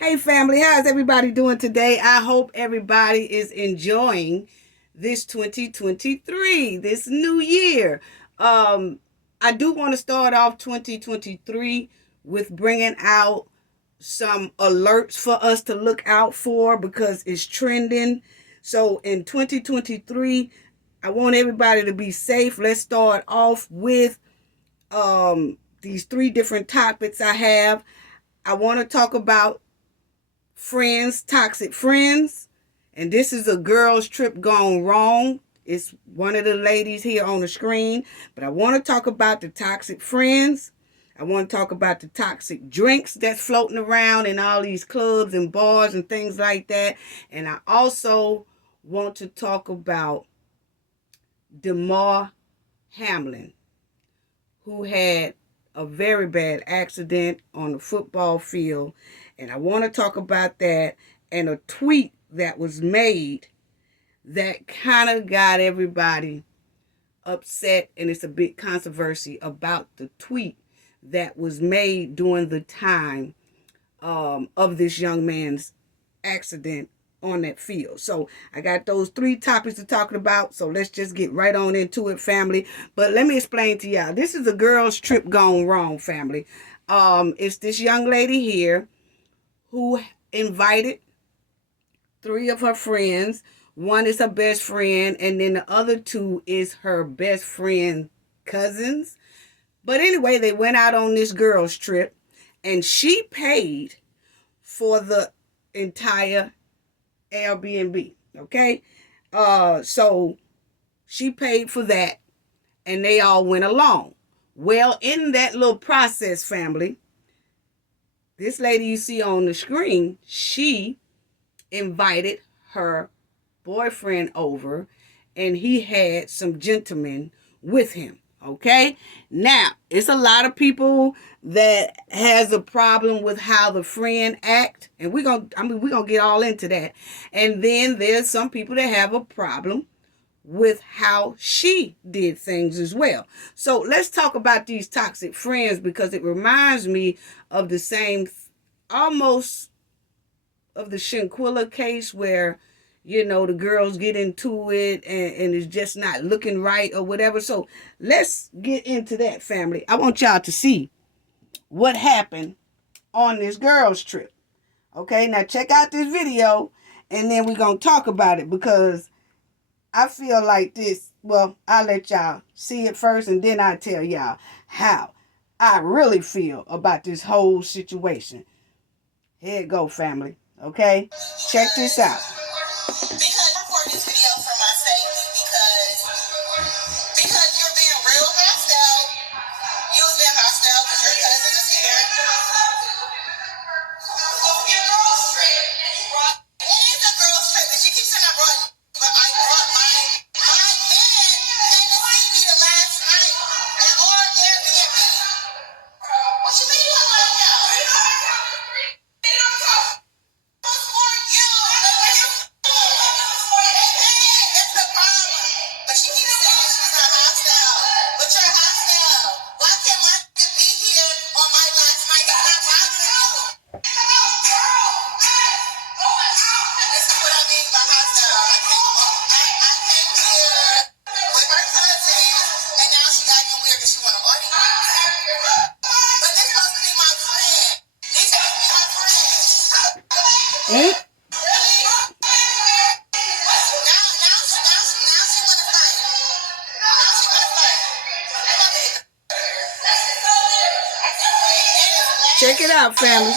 Hey family, how's everybody doing today? I hope everybody is enjoying this 2023, this new year. Um, I do want to start off 2023 with bringing out some alerts for us to look out for because it's trending. So in 2023, I want everybody to be safe. Let's start off with these three different topics I have. I want to talk about friends, toxic friends. And this is a girl's trip gone wrong. It's one of the ladies here on the screen. But I want to talk about the toxic friends. I want to talk about the toxic drinks that's floating around in all these clubs and bars and things like that. And I also want to talk about Damar Hamlin, who had a very bad accident on the football field. And I want to talk about that and a tweet that was made that kind of got everybody upset. And it's a big controversy about the tweet that was made during the time of this young man's accident on that field. So I got those three topics to talk about. So let's just get right on into it, family. But let me explain to y'all. This is a girl's trip gone wrong, family. It's this young lady here who invited three of her friends. One is her best friend, and then the other two is her best friend cousins. But anyway, they went out on this girl's trip, and she paid for the entire Airbnb. Okay. So she paid for that and they all went along. Well, in that little process, family, this lady you see on the screen, she invited her boyfriend over and he had some gentlemen with him. Okay. Now, it's a lot of people that has a problem with how the friend act, and we're gonna get all into that. And then there's some people that have a problem with how she did things as well. So let's talk about these toxic friends because it reminds me of the same, almost of the Shinquilla case where the girls get into it and it's just not looking right or whatever. So let's get into that, family. I want y'all to see what happened on this girls' trip. Okay, now check out this video and then we're going to talk about it because I feel like this. Well, I'll let y'all see it first and then I'll tell y'all how I really feel about this whole situation. Here it go, family. Okay, check this out. Eh? Check it out, family.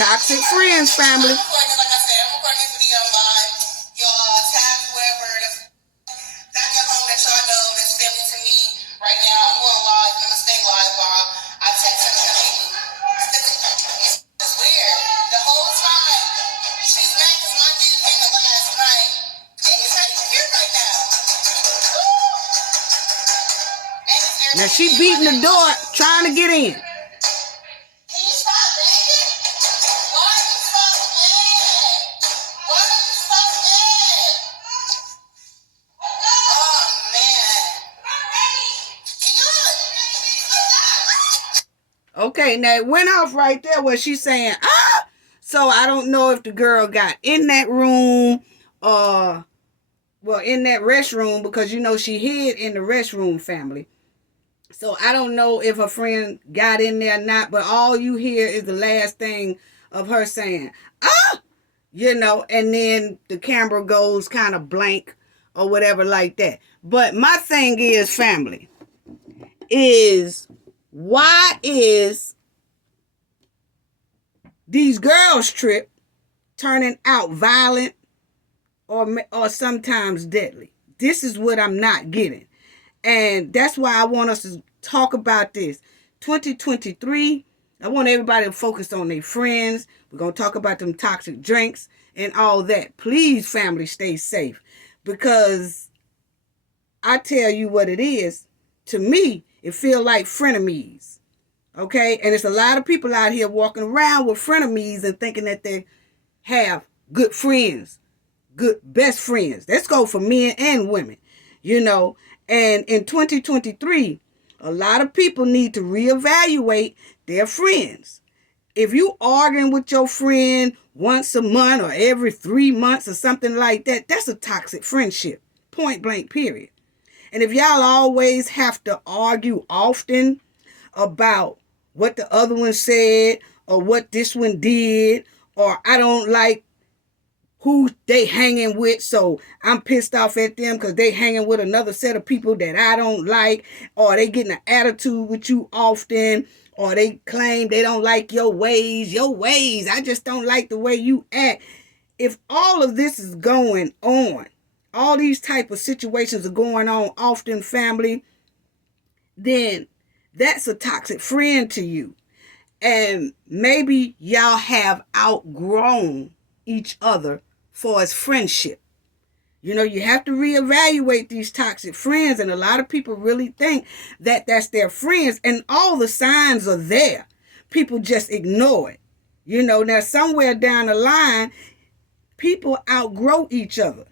Toxic friends, family. I'm recording, like I said, I'm recording this video live. Y'all tag whoever that's at home that y'all know that's family to me right now. I'm going live and I'm gonna stay live while I text some people. It's weird. The whole time she's mad because my man came to last night. And he's not even here right now. Now she beating the door trying to get in. Okay, now it went off right there where she's saying, ah! So I don't know if the girl got in that room or, in that restroom, because you know she hid in the restroom, family. So I don't know if her friend got in there or not, but all you hear is the last thing of her saying, ah! You know, and then the camera goes kind of blank or whatever like that. But my thing is, family, is why is these girls trip turning out violent or sometimes deadly? This is what I'm not getting. And that's why I want us to talk about this. 2023, I want everybody to focus on their friends. We're going to talk about them toxic drinks and all that. Please, family, stay safe. Because I tell you what it is. To me, it feel like frenemies. Okay? And it's a lot of people out here walking around with frenemies and thinking that they have good friends. Good best friends. Let's go for men and women. You know? And in 2023, a lot of people need to reevaluate their friends. If you arguing with your friend once a month or every 3 months or something like that, that's a toxic friendship. Point blank, period. And if y'all always have to argue often about what the other one said or what this one did, or I don't like who they hanging with, so I'm pissed off at them because they hanging with another set of people that I don't like, or they getting an attitude with you often, or they claim they don't like your ways, I just don't like the way you act. If all of this is going on, all these type of situations are going on often, family, then that's a toxic friend to you. And maybe y'all have outgrown each other for as friendship. You know, you have to reevaluate these toxic friends, and a lot of people really think that that's their friends, and all the signs are there. People just ignore it. You know, now somewhere down the line, people outgrow each other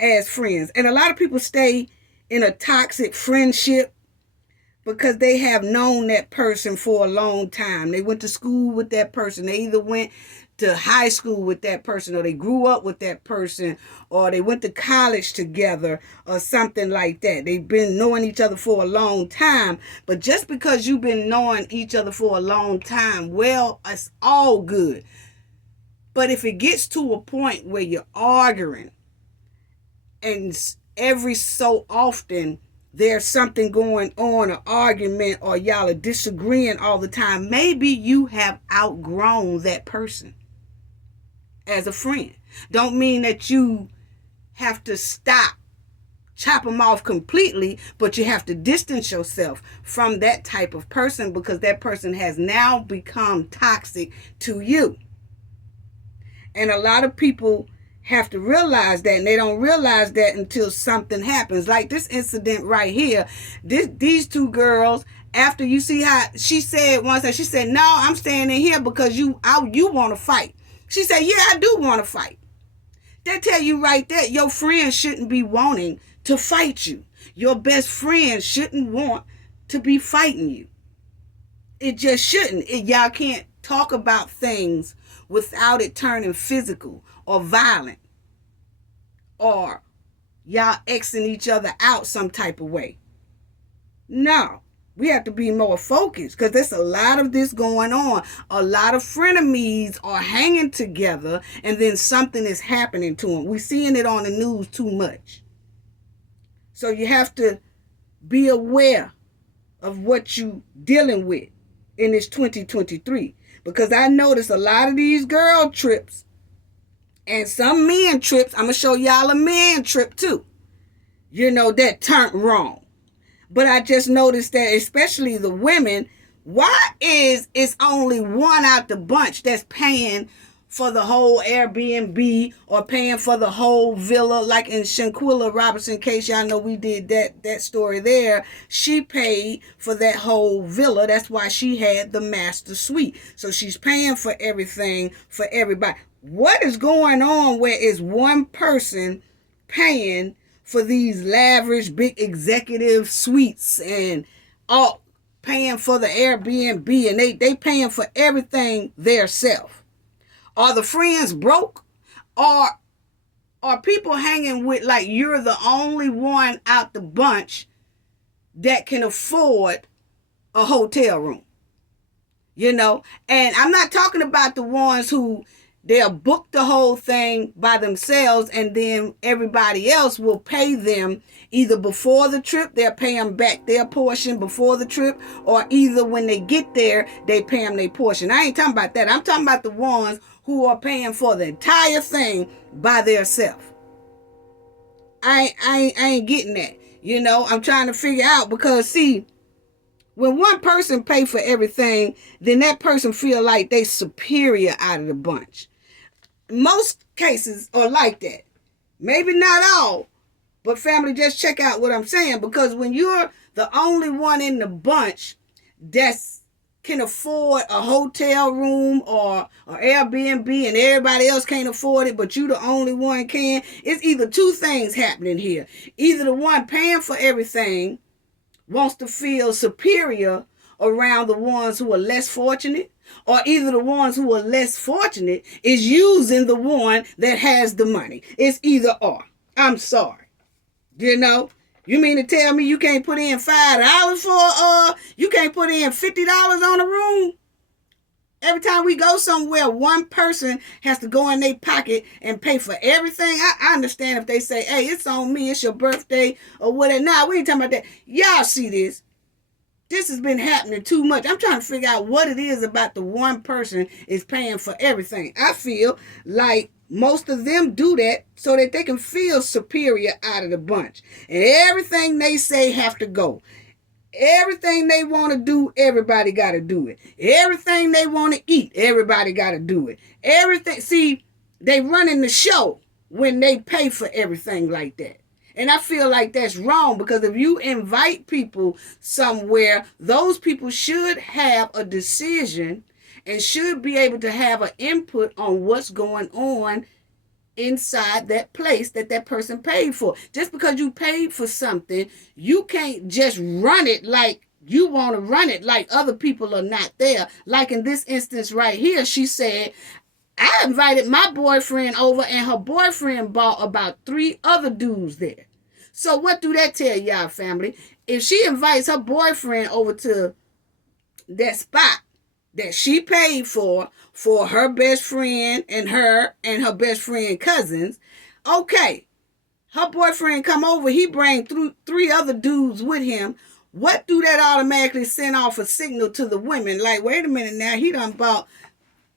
as friends, and a lot of people stay in a toxic friendship because they have known that person for a long time. They went to school with that person. They either went to high school with that person, or they grew up with that person, or they went to college together or something like that. They've been knowing each other for a long time. But just because you've been knowing each other for a long time, well, it's all good. But if it gets to a point where you're arguing and every so often there's something going on, an argument, or y'all are disagreeing all the time, maybe you have outgrown that person as a friend. Don't mean that you have to stop, chop them off completely, but you have to distance yourself from that type of person because that person has now become toxic to you. And a lot of people have to realize that, and they don't realize that until something happens. Like this incident right here. These two girls, after you see how she said once that she said, no, I'm staying in here because you want to fight. She said, yeah, I do want to fight. They tell you right there, your friend shouldn't be wanting to fight you. Your best friend shouldn't want to be fighting you. It just shouldn't. Y'all can't talk about things without it turning physical or violent, or y'all Xing each other out some type of way. No, we have to be more focused because there's a lot of this going on. A lot of frenemies are hanging together and then something is happening to them. We're seeing it on the news too much. So you have to be aware of what you're dealing with in this 2023. Because I noticed a lot of these girl trips and some men trips. I'm going to show y'all a man trip too. That turned wrong. But I just noticed that especially the women, why is it's only one out the bunch that's paying for the whole Airbnb or paying for the whole villa? Like in Shanquilla Robinson case, y'all know we did that story there. She paid for that whole villa. That's why she had the master suite. So she's paying for everything for everybody. What is going on where is one person paying for these lavish big executive suites and all paying for the Airbnb, and they paying for everything theirself? Are the friends broke? Or are people hanging with like you're the only one out the bunch that can afford a hotel room? And I'm not talking about the ones who they'll book the whole thing by themselves and then everybody else will pay them either before the trip, they'll pay them back their portion before the trip, or either when they get there, they pay them their portion. I ain't talking about that. I'm talking about the ones who are paying for the entire thing by themselves. I ain't getting that. I'm trying to figure out, because see, when one person pay for everything, then that person feel like they superior out of the bunch. Most cases are like that. Maybe not all, but family, just check out what I'm saying. Because when you're the only one in the bunch that's can afford a hotel room or Airbnb and everybody else can't afford it, but you the only one can, it's either two things happening here. Either the one paying for everything wants to feel superior around the ones who are less fortunate, or either the ones who are less fortunate is using the one that has the money. It's either or. I'm sorry. You mean to tell me you can't put in $5 for you can't put in $50 on a room? Every time we go somewhere, one person has to go in their pocket and pay for everything. I understand if they say, hey, it's on me, it's your birthday, or whatever. Nah, we ain't talking about that. Y'all see this. This has been happening too much. I'm trying to figure out what it is about the one person is paying for everything. I feel like most of them do that so that they can feel superior out of the bunch. And everything they say have to go. Everything they want to do, everybody got to do it. Everything they want to eat, everybody got to do it. Everything. See, they running the show when they pay for everything like that. And I feel like that's wrong, because if you invite people somewhere, those people should have a decision and should be able to have an input on what's going on inside that place that person paid for. Just because you paid for something, you can't just run it like you want to run it like other people are not there. Like in this instance right here, she said, I invited my boyfriend over and her boyfriend bought about 3 other dudes there. So what do that tell y'all, family? If she invites her boyfriend over to that spot that she paid for her best friend and her best friend cousins, okay, her boyfriend come over, he bring 3 other dudes with him. What do that automatically send off a signal to the women? Like, wait a minute now, he done bought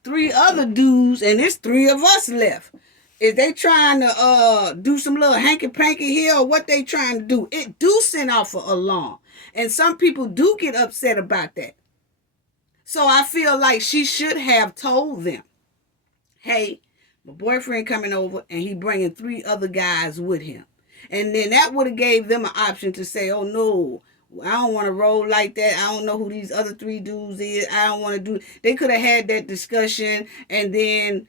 3 other dudes and it's 3 of us left. Is they trying to do some little hanky-panky here, or what they trying to do? It do send off an alarm. And some people do get upset about that. So I feel like she should have told them, hey, my boyfriend coming over and he bringing 3 other guys with him. And then that would have gave them an option to say, oh no, I don't want to roll like that. I don't know who these other 3 dudes is. I don't want to do. They could have had that discussion, and then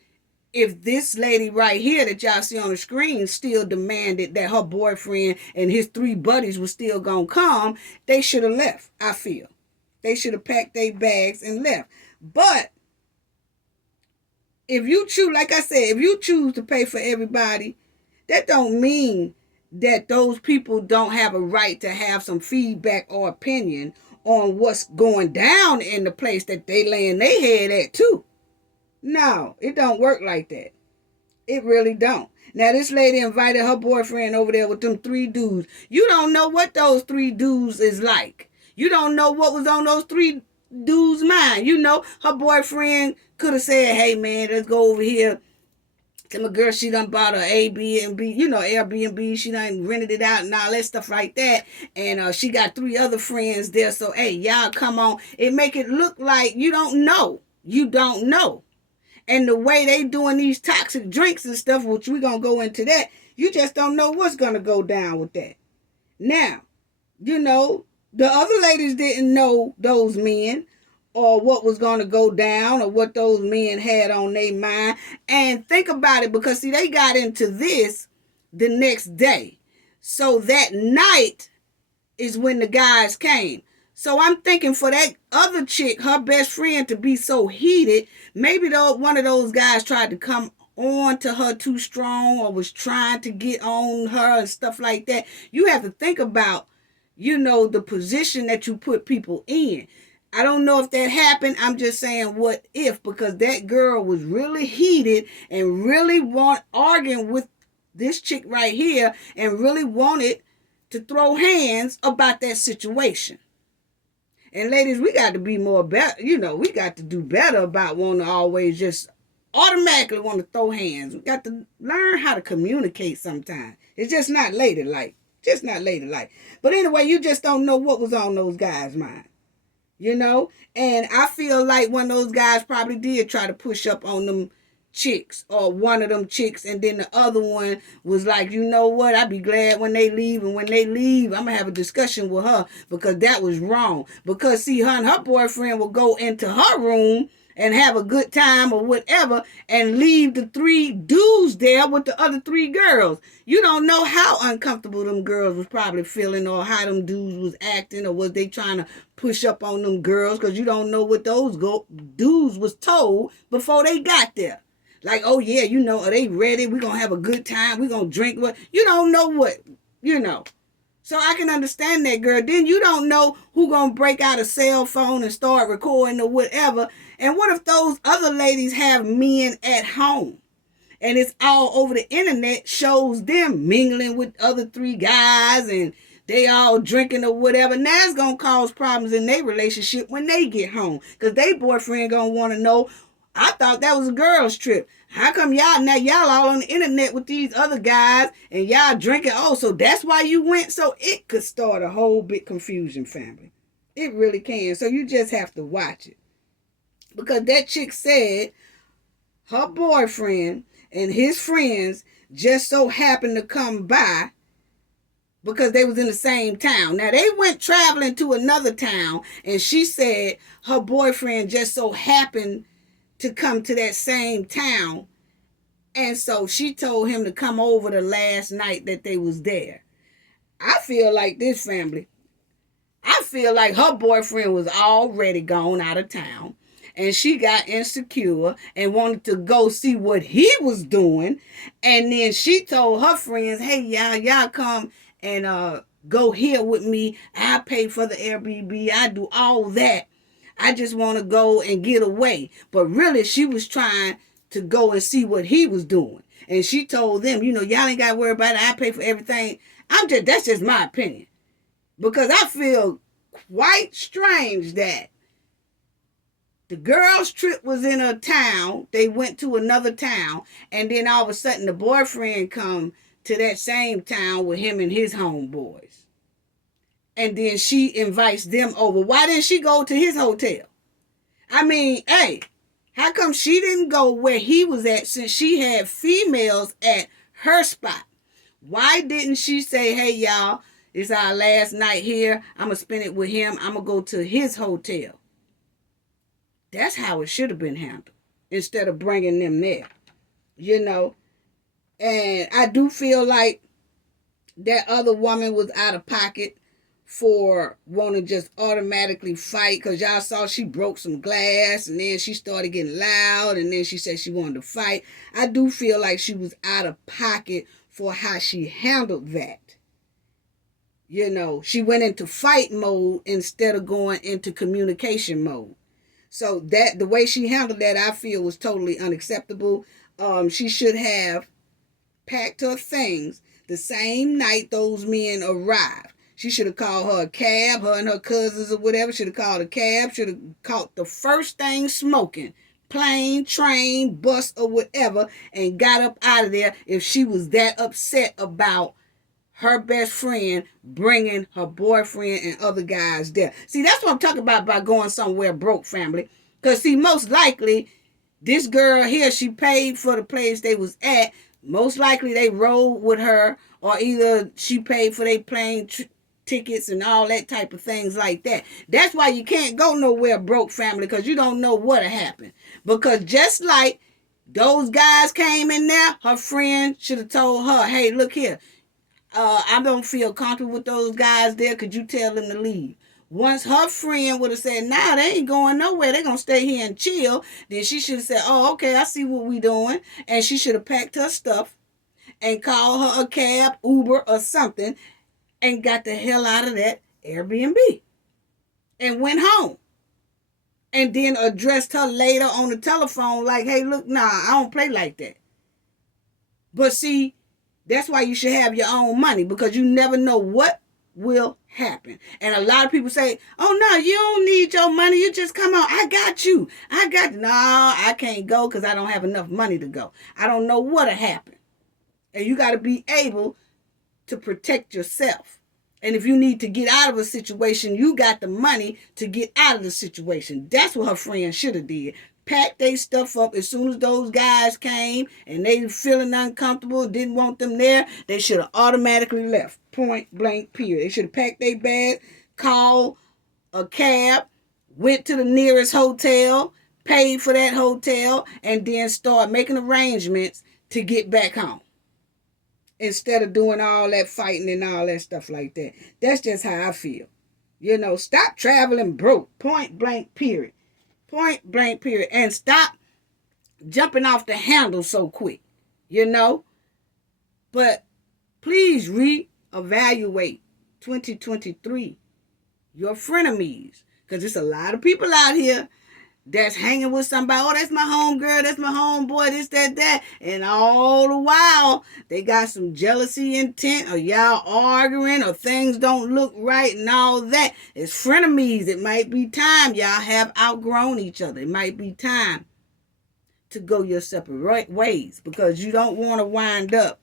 if this lady right here that y'all see on the screen still demanded that her boyfriend and his 3 buddies were still gonna come, they should have left, I feel. They should have packed their bags and left. But if you choose, like I said, if you choose to pay for everybody, that don't mean that those people don't have a right to have some feedback or opinion on what's going down in the place that they laying their head at too. No, it don't work like that. It really don't. Now, this lady invited her boyfriend over there with them 3 dudes. You don't know what those 3 dudes is like. You don't know what was on those 3 dude's mind. You know, her boyfriend could have said, hey man, let's go over here. Tell my girl she done bought a Airbnb, Airbnb. She done rented it out and all that stuff like that. And she got 3 other friends there. So, hey, y'all come on. It make it look like you don't know. You don't know. And the way they doing these toxic drinks and stuff, which we going to go into that, you just don't know what's going to go down with that. Now, the other ladies didn't know those men or what was going to go down or what those men had on their mind. And think about it, because see, they got into this the next day. So that night is when the guys came. So I'm thinking for that other chick, her best friend, to be so heated, maybe one of those guys tried to come on to her too strong or was trying to get on her and stuff like that. You have to think about, the position that you put people in. I don't know if that happened. I'm just saying what if, because that girl was really heated and really arguing with this chick right here and really wanted to throw hands about that situation. And ladies, we got to be more better. We got to do better about wanting to always just automatically want to throw hands. We got to learn how to communicate sometimes. It's just not ladylike. Just not ladylike. But anyway, you just don't know what was on those guys' mind. And I feel like one of those guys probably did try to push up on them chicks, or one of them chicks, and then the other one was like, you know what, I'd be glad when they leave, and when they leave, I'm gonna have a discussion with her, because that was wrong. Because see, her and her boyfriend will go into her room and have a good time or whatever, and leave the 3 dudes there with the other 3 girls. You don't know how uncomfortable them girls was probably feeling, or how them dudes was acting, or was they trying to push up on them girls, because you don't know what those dudes was told before they got there. Like, oh yeah, are they ready? We're going to have a good time. We're going to drink. What? You don't know what. So I can understand that, girl. Then you don't know who going to break out a cell phone and start recording or whatever. And what if those other ladies have men at home? And it's all over the internet, shows them mingling with other 3 guys and they all drinking or whatever. Now it's going to cause problems in their relationship when they get home. Because their boyfriend going to want to know, I thought that was a girl's trip. How come y'all all on the internet with these other guys and y'all drinking? Oh, so that's why you went? So it could start a whole big confusion, family. It really can. So you just have to watch it. Because that chick said her boyfriend and his friends just so happened to come by because they was in the same town. Now, they went traveling to another town, and she said her boyfriend just so happened to come to that same town, and so she told him to come over the last night that they was there. I feel like this, family. I feel like her boyfriend was already gone out of town, and she got insecure and wanted to go see what he was doing, and then she told her friends, hey, y'all come and go here with me. I pay for the Airbnb. I do all that. I just want to go and get away. But really, she was trying to go and see what he was doing. And she told them, y'all ain't got to worry about it. I pay for everything. That's just my opinion. Because I feel quite strange that the girls' trip was in a town. They went to another town. And then all of a sudden, the boyfriend come to that same town with him and his homeboys. And then she invites them over. Why didn't she go to his hotel? I mean, hey, how come she didn't go where he was at, since she had females at her spot? Why didn't she say, hey, y'all, it's our last night here. I'm going to spend it with him. I'm going to go to his hotel. That's how it should have been handled, instead of bringing them there, And I do feel like that other woman was out of pocket for wanting to just automatically fight, because y'all saw she broke some glass and then she started getting loud and then she said she wanted to fight. I do feel like she was out of pocket for how she handled that. She went into fight mode instead of going into communication mode. So that the way she handled that, I feel, was totally unacceptable. She should have packed her things the same night those men arrived. She should have called her a cab, her and her cousins or whatever. Should have called a cab, should have caught the first thing smoking, plane, train, bus, or whatever, and got up out of there if she was that upset about her best friend bringing her boyfriend and other guys there. See, that's what I'm talking about by going somewhere broke, family. Because, see, most likely, this girl here, she paid for the place they was at. Most likely they rode with her, or either she paid for their plane tickets and all that type of things like that. That's why you can't go nowhere broke, family, because you don't know what'll happen. Because just like those guys came in there, her friend should have told her, hey, look here, I don't feel comfortable with those guys there. Could you tell them to leave? Once her friend would have said, nah, they ain't going nowhere. They're going to stay here and chill. Then she should have said, oh, okay, I see what we doing. And she should have packed her stuff and called her a cab, Uber, or something, and got the hell out of that Airbnb and went home. And then addressed her later on the telephone like, hey, look, nah, I don't play like that. But see, that's why you should have your own money, because you never know what will happen. And a lot of people say, oh, no, you don't need your money. You just come on. I got you. No, I can't go because I don't have enough money to go. I don't know what'll happen. And you got to be able to protect yourself. And if you need to get out of a situation, you got the money to get out of the situation. That's what her friend should have did. Packed their stuff up as soon as those guys came and they feeling uncomfortable, didn't want them there. They should have automatically left. Point blank period. They should have packed their bags, called a cab, went to the nearest hotel, paid for that hotel, and then start making arrangements to get back home. Instead of doing all that fighting and all that stuff like that. That's just how I feel. You know, stop traveling broke. Point blank period. Point blank period. And stop jumping off the handle so quick. You know? But please reevaluate 2023. Your frenemies. Because there's a lot of people out here that's hanging with somebody. Oh, that's my homegirl, that's my homeboy, this, that. And all the while, they got some jealousy intent, or y'all arguing, or things don't look right and all that. It's frenemies. It might be time y'all have outgrown each other. It might be time to go your separate ways, because you don't want to wind up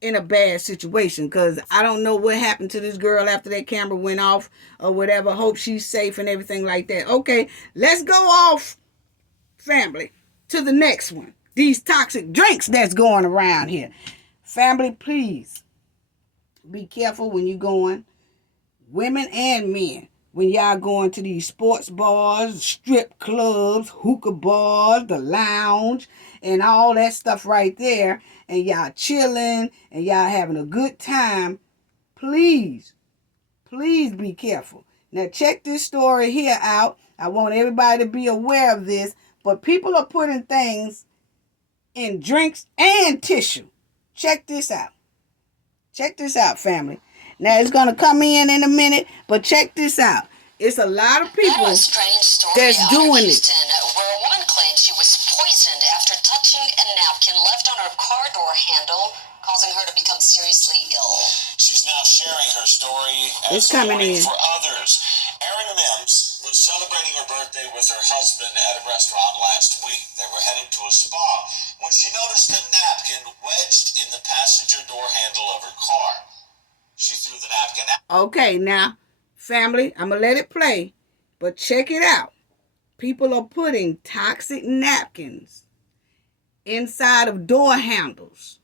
in a bad situation. Because I don't know what happened to this girl after that camera went off or whatever. Hope she's safe and everything like that. Okay, let's go off, family, to the next one. These toxic drinks that's going around here. Family, please be careful when you're going. Women and men. When y'all going to these sports bars, strip clubs, hookah bars, the lounge, and all that stuff right there, and y'all chilling, and y'all having a good time, please be careful. Now check this story here out. I want everybody to be aware of this, but people are putting things in drinks and tissue. Check this out. Check this out, family. Now, it's going to come in a minute, but check this out. It's a lot of people that's doing it. Where a woman claimed she was poisoned after touching a napkin left on her car door handle, causing her to become seriously ill. She's now sharing her story as a warning for others. Erin Mims was celebrating her birthday with her husband at a restaurant last week. They were headed to a spa when she noticed a napkin wedged in the passenger door handle of her car. She threw the napkin out. Okay, now, family, I'm going to let it play, but check it out. People are putting toxic napkins inside of door handles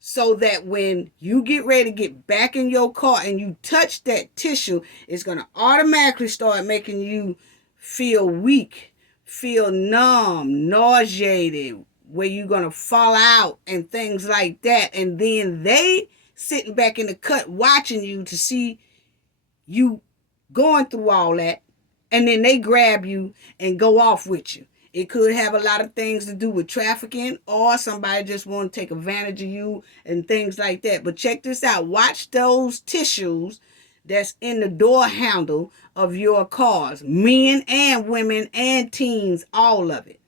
so that when you get ready to get back in your car and you touch that tissue, it's going to automatically start making you feel weak, feel numb, nauseated, where you're going to fall out and things like that. And then they sitting back in the cut watching you to see you going through all that, and then they grab you and go off with you. It could have a lot of things to do with trafficking, or somebody just want to take advantage of you and things like that. But check this out. Watch those tissues that's in the door handle of your cars. Men and women and teens, all of it.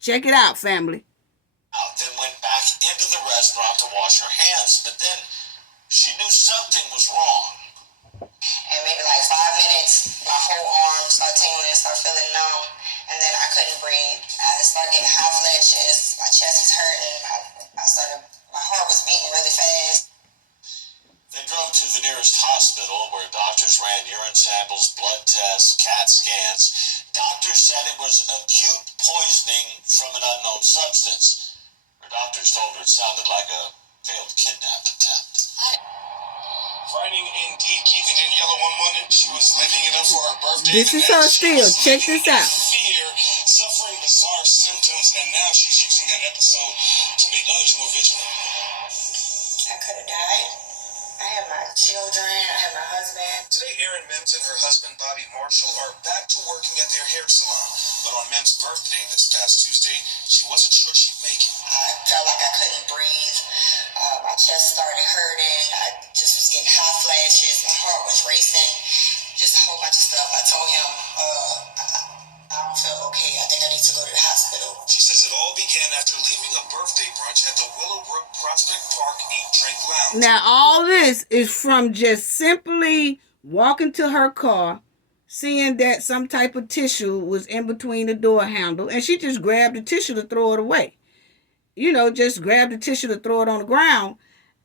Check it out, family. Then went back into the restaurant to wash her hands, but then she knew something was wrong. maybe like 5 minutes, my whole arm started tingling, started feeling numb, and then I couldn't breathe. I started getting hot flashes, my chest was hurting, my heart was beating really fast. They drove to the nearest hospital where doctors ran urine samples, blood tests, CAT scans. Doctors said it was acute poisoning from an unknown substance. Her doctors told her it sounded like a failed kidnap attempt. Fighting indeed, keeping it yellow one morning. She was living it up for her birthday. This is her still. Check this out. Fear, suffering bizarre symptoms, and now she's using that episode to make others more vigilant. I could have died. I have my children, I have my husband. Today, Erin Mims and her husband, Bobby Marshall, are back to working at their hair salon. But on Mims' birthday this past Tuesday, she wasn't sure she'd make it. I felt like I couldn't breathe. My chest started hurting. I just was getting hot flashes. My heart was racing. Just a whole bunch of stuff. I told him, I don't feel okay. I think I need to go to the hospital. She says it all began after leaving a birthday brunch at the Willowbrook Prospect Park Eat Drink Lounge. Now, all this is from just simply walking to her car, seeing that some type of tissue was in between the door handle, and she just grabbed the tissue to throw it away. You know, just grab the tissue to throw it on the ground,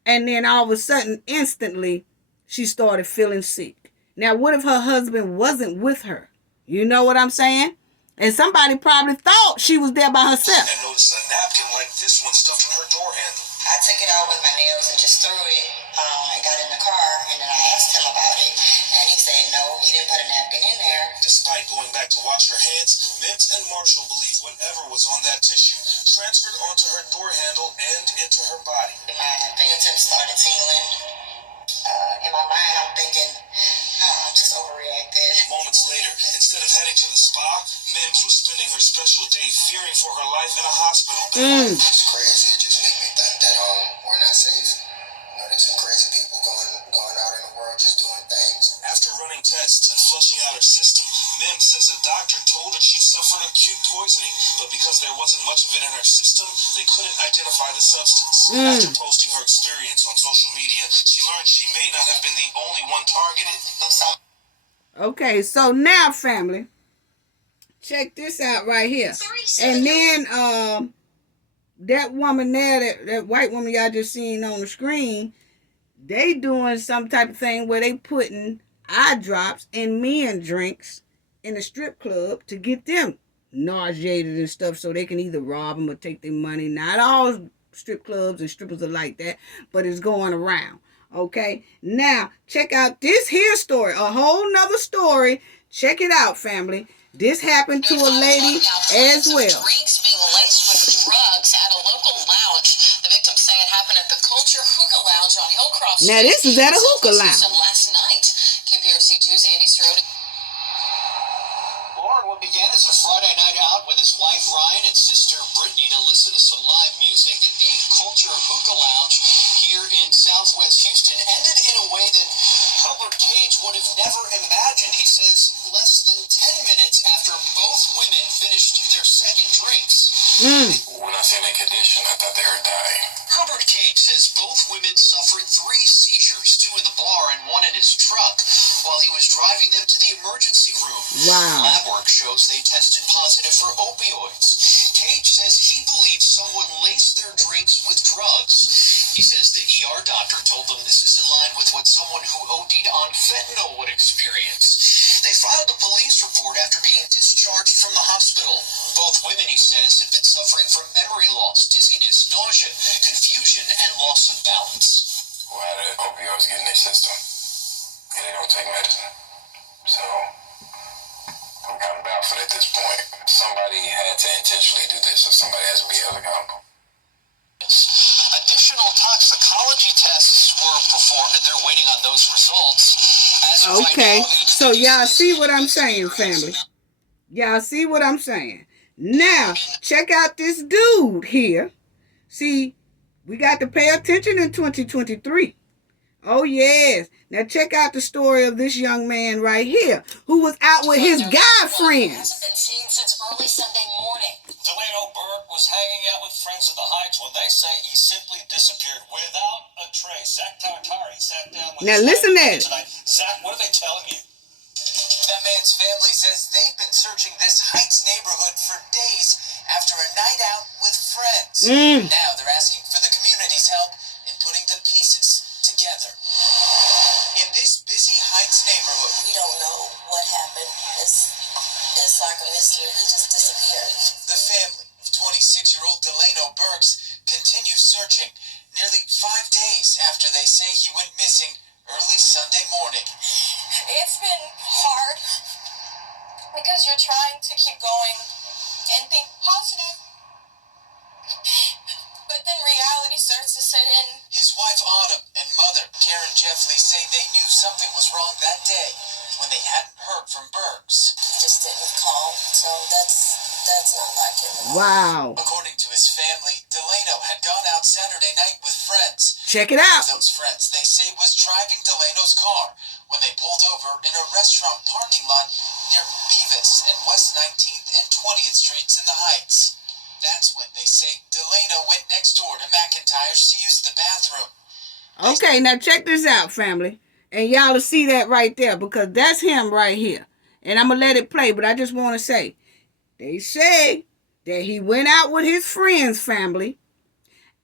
and then all of a sudden, instantly, she started feeling sick. Now, what if her husband wasn't with her? You know what I'm saying? And somebody probably thought she was there by herself. And noticed a napkin like this one stuffed in her door handle. I took it out with my nails and just threw it and got in the car, and then I asked him about it, and he said no, he didn't put a napkin in there. Despite going back to wash her hands, Mims and Marshall believe whatever was on that tissue transferred onto her door handle and into her body. My fingertips started tingling. In my mind, I'm thinking, I'm just overreacted. Moments later, instead of heading to the spa, Mims was spending her special day fearing for her life in a hospital bed. It's crazy. It just made me think that we're not safe. You know, there's some crazy people going out in the world just doing things. After running tests and flushing out her system, Mims says a doctor told her she suffered acute poisoning, but because there wasn't much of it in her system, they couldn't identify the substance. After posting her experience on social media, she learned she may not have been the only one targeted. Okay, so now, family, check this out right here. And then that woman there, that white woman y'all just seen on the screen, they doing some type of thing where they putting eye drops in men drinks in the strip club to get them nauseated and stuff so they can either rob them or take their money. Not all strip clubs and strippers are like that, but it's going around. Okay, now check out this here story, a whole nother story. Check it out, family. This happened to a lady as well. Drinks being laced with drugs at a local lounge. The victims say it happened at the Culture Hookah Lounge on Hillcroft Street. Now this is at a hookah lounge. Last night, KPRC2's Andy Strode. Lauren, what began as a Friday night out with his wife Ryan and sister Brittany to listen to some live music at the Culture Hookah Lounge here in Southwest Houston ended in a way that Herbert Cage would have never imagined. He says less than 10 minutes after both women finished their second drinks. When I seen their condition, I thought they were dying. Herbert Cage says both women suffered 3 seizures, 2 in the bar and 1 in his truck, while he was driving them to the emergency room. Wow. Lab work shows they tested positive for opioids. Cage says he believes someone laced their drinks with drugs. He says the ER doctor told them this is in line with what someone who OD'd on fentanyl would experience. They filed a police report after being discharged from the hospital. Both women, he says, have been suffering from memory loss, dizziness, nausea, confusion, and loss of balance. Well, how did opioids get in their system? And they don't take medicine. So, I'm kind of baffled at this point. Somebody had to intentionally do this, so somebody has to be held accountable. Additional toxicology tests were performed, and they're waiting on those results. As of right Okay, now, so y'all see what I'm saying, family. Y'all see what I'm saying. Now, check out this dude here. See, we got to pay attention in 2023. Oh, yes. Now, check out the story of this young man right here who was out with his guy friends. Hasn't been seen since early Sunday morning. Delano Burke was hanging out with friends at the Heights when they say he simply disappeared without a trace. Zach Tartari sat down with Now his listen wife at it. tonight. Zach, what are they telling you? That man's family says they've been searching this Heights neighborhood for days after a night out with friends. Now they're asking for the community's help in putting the pieces together. In this busy Heights neighborhood, We don't know what happened. It's like a mystery. He just disappeared. the family of 26-year-old Delano Burks continues searching nearly 5 days after they say he went missing early Sunday morning. It's been hard because you're trying to keep going and think positive. But then reality starts to set in. His wife Autumn and mother Karen Jeffley say they knew something was wrong that day when they hadn't heard from Burks. He just didn't call. So that's not like him. Wow. According to his family, Delano had gone out Saturday night with friends. Check it out. Those friends, they say, was driving Delano's car when they pulled over in a restaurant parking lot near Beavis and West 19th and 20th Streets in the Heights. That's when they say Delano went next door to McIntyre's to use the bathroom. Okay, now check this out, family. And y'all will see that right there because that's him right here. And I'm going to let it play, but I just want to say, they say that he went out with his friends' family,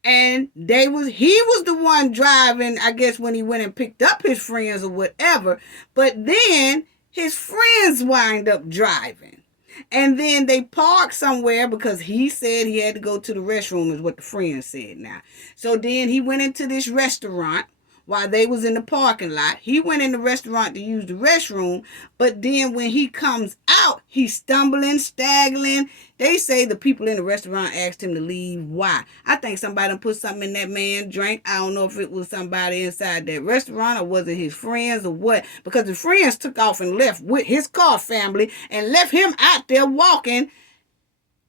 and he was the one driving, I guess, when he went and picked up his friends or whatever. But then his friends wind up driving. And then they parked somewhere because he said he had to go to the restroom is what the friends said now. So then he went into this restaurant while they was in the parking lot. He went in the restaurant to use the restroom, but then when he comes out, he's stumbling, staggering. They say the people in the restaurant asked him to leave. Why? I think somebody done put something in that man's drink. I don't know if it was somebody inside that restaurant or was it his friends or what, because the friends took off and left with his car family and left him out there walking.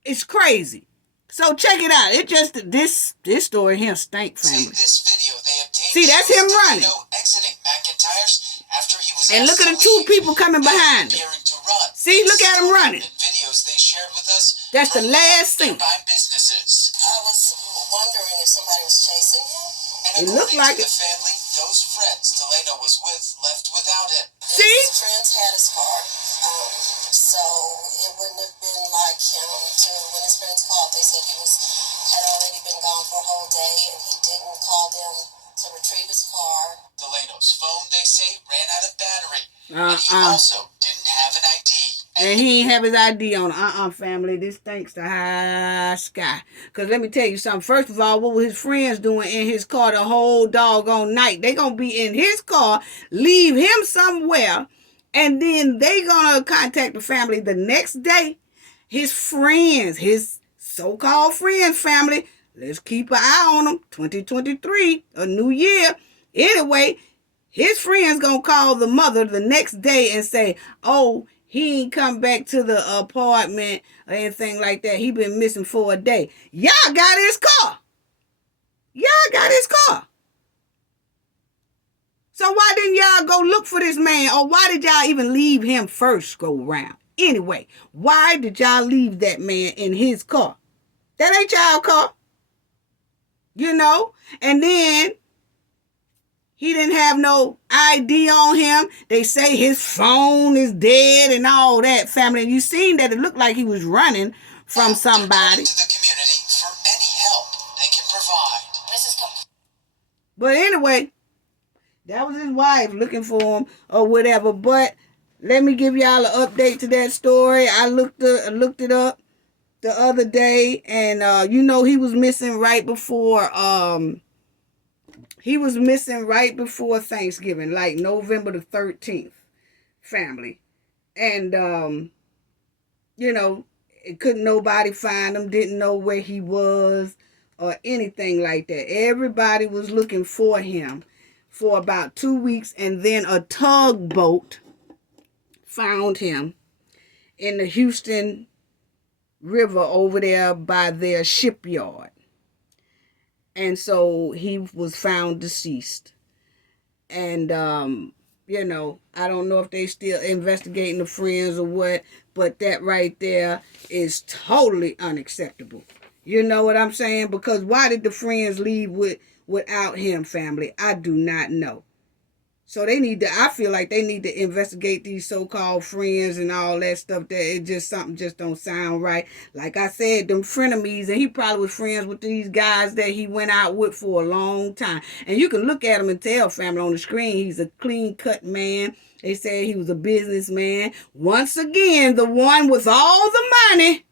It's crazy. So check it out. It just this story here stink, family. This video they obtained. See, that's him running. Exiting McIntyre's after he was And look at the two people coming behind him. To run. See, look at him running. In videos they shared with us. That's the last scene. Nearby businesses. I was wondering if somebody was chasing him. And It looked like the it. family, those friends Delano was with left without him. See? His friends had his car. So it wouldn't have been like him to, when his friends called, they said he had already been gone for a whole day and he didn't call them to retrieve his car. Delano's phone, they say, ran out of battery. And he also didn't have an ID. And he ain't have his ID on. Family. This thanks to high sky. Because let me tell you something. First of all, what were his friends doing in his car the whole doggone night? They going to be in his car, leave him somewhere, and then they going to contact the family the next day. His friends, his so-called friends, family, let's keep an eye on them. 2023, a new year. Anyway, his friends going to call the mother the next day and say, oh, he ain't come back to the apartment or anything like that. He been missing for a day. Y'all got his car. Y'all got his car. So why didn't y'all go look for this man? Or why did y'all even leave him first go round? Anyway, why did y'all leave that man in his car? That ain't y'all car. You know? And then he didn't have no ID on him. They say his phone is dead and all that, family. And you seen that it looked like he was running from somebody. To the community for any help they can provide. This is But anyway, that was his wife looking for him or whatever. But let me give y'all an update to that story. I looked it up the other day, and he was missing right before Thanksgiving, like November the 13th, family. And couldn't nobody find him, didn't know where he was or anything like that. Everybody was looking for him for about 2 weeks, and then a tugboat found him in the Houston River over there by their shipyard. And so he was found deceased. And, I don't know if they still investigating the friends or what, but that right there is totally unacceptable. You know what I'm saying? Because why did the friends leave without him, family? I do not know. So they need to, I feel like they need to investigate these so-called friends and all that stuff. That it just, something just don't sound right. Like I said, them frenemies, and he probably was friends with these guys that he went out with for a long time. And you can look at him and tell, family, on the screen, he's a clean-cut man. They said he was a businessman. Once again, the one with all the money.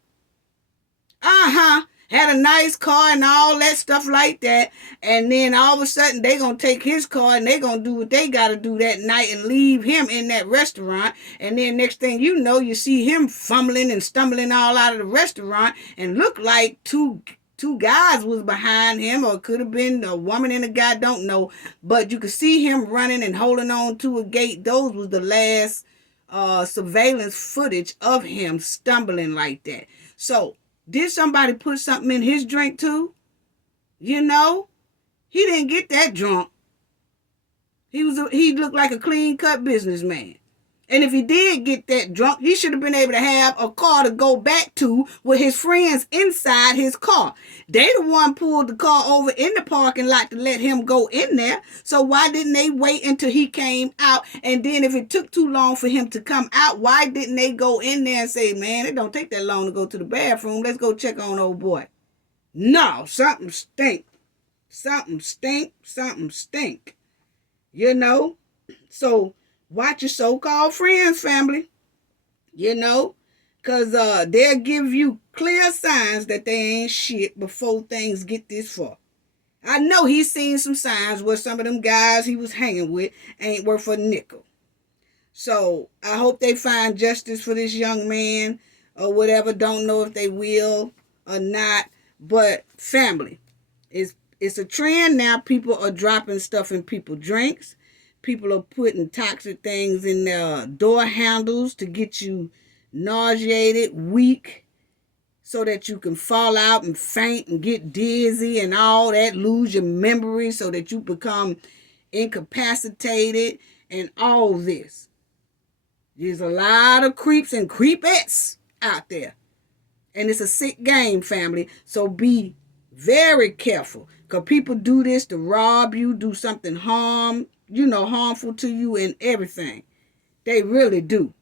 Had a nice car and all that stuff like that. And then all of a sudden they gonna take his car and they gonna do what they gotta do that night and leave him in that restaurant. And then next thing you know, you see him fumbling and stumbling all out of the restaurant, and look like two guys was behind him, or it could have been a woman and a guy, don't know. But you could see him running and holding on to a gate. Those was the last surveillance footage of him stumbling like that. So did somebody put something in his drink too? You know, he didn't get that drunk. He looked like a clean-cut businessman. And if he did get that drunk, he should have been able to have a car to go back to with his friends inside his car. They the one pulled the car over in the parking lot to let him go in there. So why didn't they wait until he came out? And then if it took too long for him to come out, why didn't they go in there and say, man, it don't take that long to go to the bathroom. Let's go check on old boy. No, something stink. Something stink. Something stink. You know? So watch your so-called friends, family. You know? Because they'll give you clear signs that they ain't shit before things get this far. I know he's seen some signs where some of them guys he was hanging with ain't worth a nickel. So I hope they find justice for this young man or whatever. Don't know if they will or not. But family, it's a trend now. People are dropping stuff in people's drinks. People are putting toxic things in their door handles to get you nauseated, weak, so that you can fall out and faint and get dizzy and all that, lose your memory so that you become incapacitated and all this. There's a lot of creeps and creepettes out there. And it's a sick game, family. So be very careful. Because people do this to rob you, do something harmful to you and everything. They really do.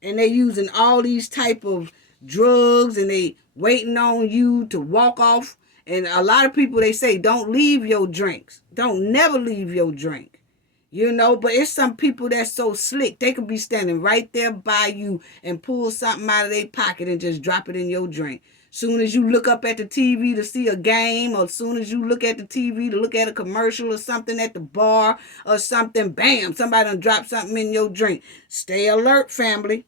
And they using all these type of drugs, and they waiting on you to walk off. And a lot of people, they say, don't leave your drinks. Don't never leave your drink. You know, but it's some people that's so slick. They could be standing right there by you and pull something out of their pocket and just drop it in your drink. Soon as you look up at the TV to see a game, or soon as you look at the TV to look at a commercial or something at the bar or something, bam, somebody done drop something in your drink. Stay alert, family.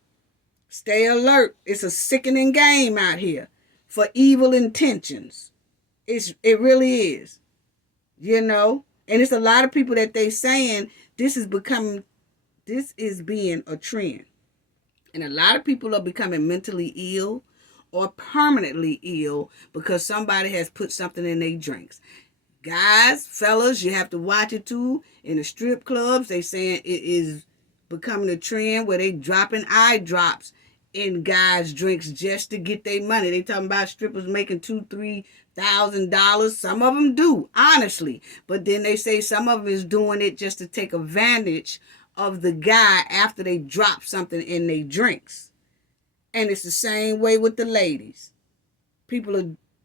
Stay alert. It's a sickening game out here for evil intentions. It really is. You know? And it's a lot of people that they saying this is being a trend. And a lot of people are becoming mentally ill or permanently ill because somebody has put something in their drinks. Guys, fellas, you have to watch it too. In the strip clubs, they saying it is becoming a trend where they dropping eye drops in guys' drinks just to get their money. They talking about strippers making $2,000-$3,000. Some of them do, honestly. But then they say some of them is doing it just to take advantage of the guy after they drop something in their drinks. And it's the same way with the ladies.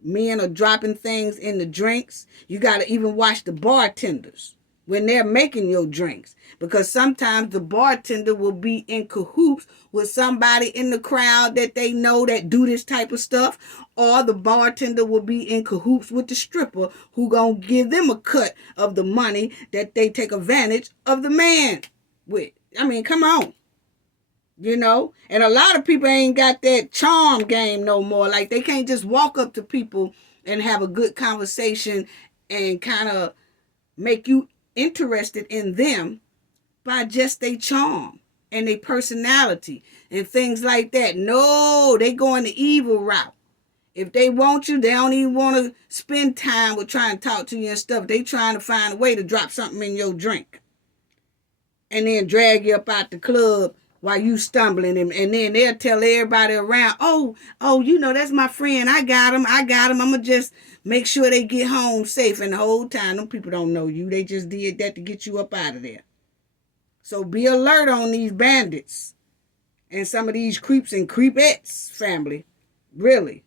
Men are dropping things in the drinks. You got to even watch the bartenders when they're making your drinks. Because sometimes the bartender will be in cahoots with somebody in the crowd that they know that do this type of stuff. Or the bartender will be in cahoots with the stripper who gonna give them a cut of the money that they take advantage of the man with. I mean, come on. You know? And a lot of people ain't got that charm game no more. Like, they can't just walk up to people and have a good conversation and kind of make you interested in them by just their charm and their personality and things like that. No, they going the evil route. If they want you, they don't even want to spend time with trying to talk to you and stuff. They trying to find a way to drop something in your drink and then drag you up out the club while you stumbling, and then they'll tell everybody around, oh, that's my friend. I got him. I'm going to just make sure they get home safe. And the whole time, them people don't know you. They just did that to get you up out of there. So be alert on these bandits and some of these creeps and creepettes, family. Really.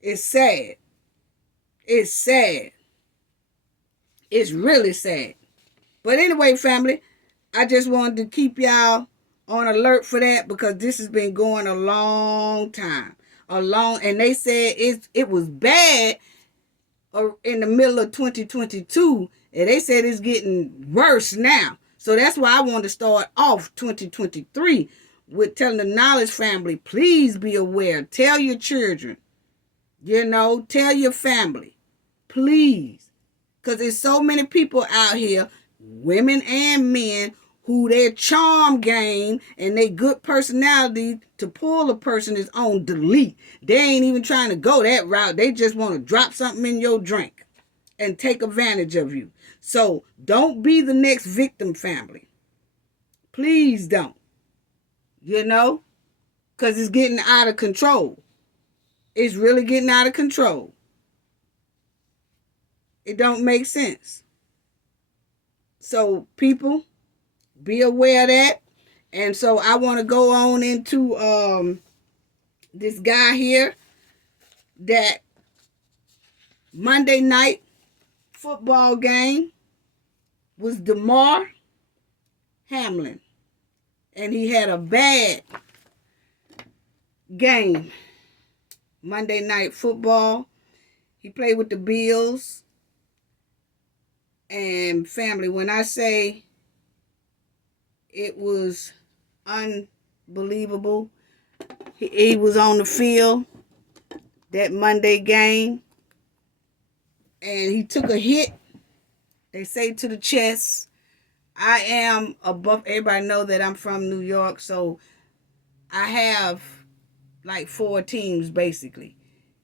It's sad. It's sad. It's really sad. But anyway, family, I just wanted to keep y'all on alert for that because this has been going a long time. And they said it was bad in the middle of 2022, and they said it's getting worse now. So that's why I want to start off 2023 with telling the Knowledge family, please be aware. Tell your children, tell your family, please. Because there's so many people out here, women and men, who their charm game and their good personality to pull a person is on delete. They ain't even trying to go that route. They just want to drop something in your drink and take advantage of you. So don't be the next victim, family. Please don't. Because it's getting out of control. It's really getting out of control. It don't make sense. So people, be aware of that. And so I want to go on into this guy here that Monday night football game was Damar Hamlin. And he had a bad game. Monday night football. He played with the Bills. And family, when I say it was unbelievable, he was on the field that Monday game, and he took a hit. They say to the chest. I am above. Everybody know that I'm from New York, so I have like 4 teams basically: